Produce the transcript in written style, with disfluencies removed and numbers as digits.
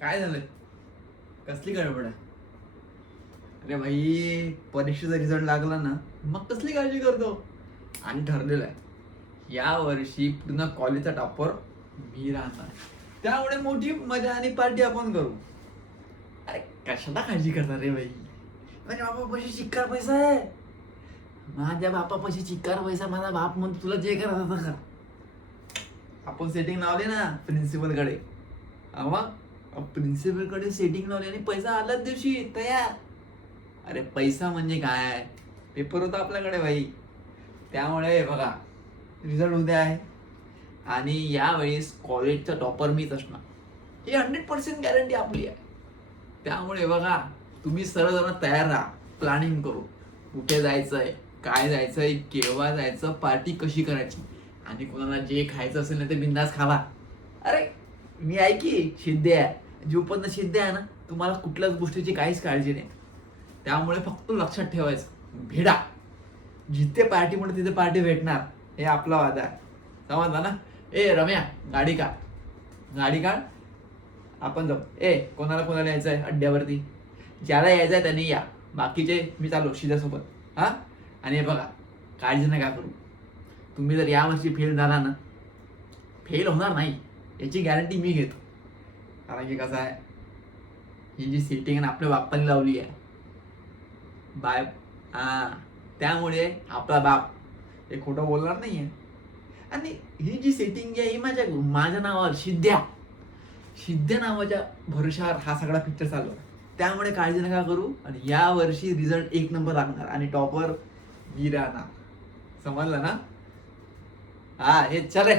काय झालंय? कसली गडबड आहे? अरे भाई, परीक्षेचा रिझल्ट लागला ना, मग कसली काळजी करतो? आणि ठरलेलं आहे, या वर्षी पूर्ण कॉलेजचा टॉपर मी राहणार. त्यामुळे मोठी मजा आणि पार्टी आपण करू. अरे कशाला काळजी करणार रे भाई? माझ्या बापापाशी चिक्कार पैसा आहे. माझ्या बापापाशी चिक्कार पैसा, माझा बाप म्हणतो तुला जे करायचं तर कर. आपण सेटिंग लावले ना प्रिन्सिपल कडे. मग प्रिन्सिपल कडे सेटिंग लावली आणि पैसा आलाच दिवशी तयार. अरे पैसा म्हणजे काय? पेपर होता आपल्याकडे भाई. त्यामुळे बघा, रिझल्ट उद्या आहे आणि यावेळेस कॉलेजचा टॉपर मीच असणार. ही 100% गॅरंटी आपली आहे. त्यामुळे बघा, तुम्ही सर्वजण तयार राहा. प्लॅनिंग करू, कुठे जायचंय, काय जायचंय, केव्हा जायचं, पार्टी कशी करायची, आणि कोणाला जे खायचं असेल ना ते बिंदास खावा. अरे मी आहे की शिद्दे आहे, जोपर्यंत शिद्दे आहे ना तुम्हाला कुठल्याच गोष्टीची काहीच काळजी नाही. त्यामुळे फक्त लक्षात ठेवायचं, भिडा. जिथे पार्टी म्हणते तिथे पार्टी भेटणार, हे आपला वादा आहे. समजला ना? ए रम्या, गाडी काढ, गाडी काढ, आपण जाऊ. कोणाला कोणाला यायचं आहे अड्ड्यावरती? ज्याला यायचं आहे त्यांनी या, बाकीचे मी चालू शिद्यासोबत. हा, आणि हे बघा, काळजी नका करू. तुम्ही जर यावर्षी फेल झाला ना, फेल होणार नाही याची गॅरंटी मी घेतो. कारण की कसं आहे, ही जी सेटिंग आपल्या बाप्पाने लावली आहे बाय, हा, त्यामुळे आपला बाप हे खोटं बोलणार नाहीये. आणि ही जी सेटिंग आहे ही माझ्या नावावर शिद्या शिद्या नावाच्या भरोशावर हा सगळा पिक्चर चालू आहे. त्यामुळे काळजी नका करू. आणि या वर्षी रिझल्ट 1 नंबर लागणार आणि टॉपर मी राहणार. समजलं ना? हा, हे चल रे.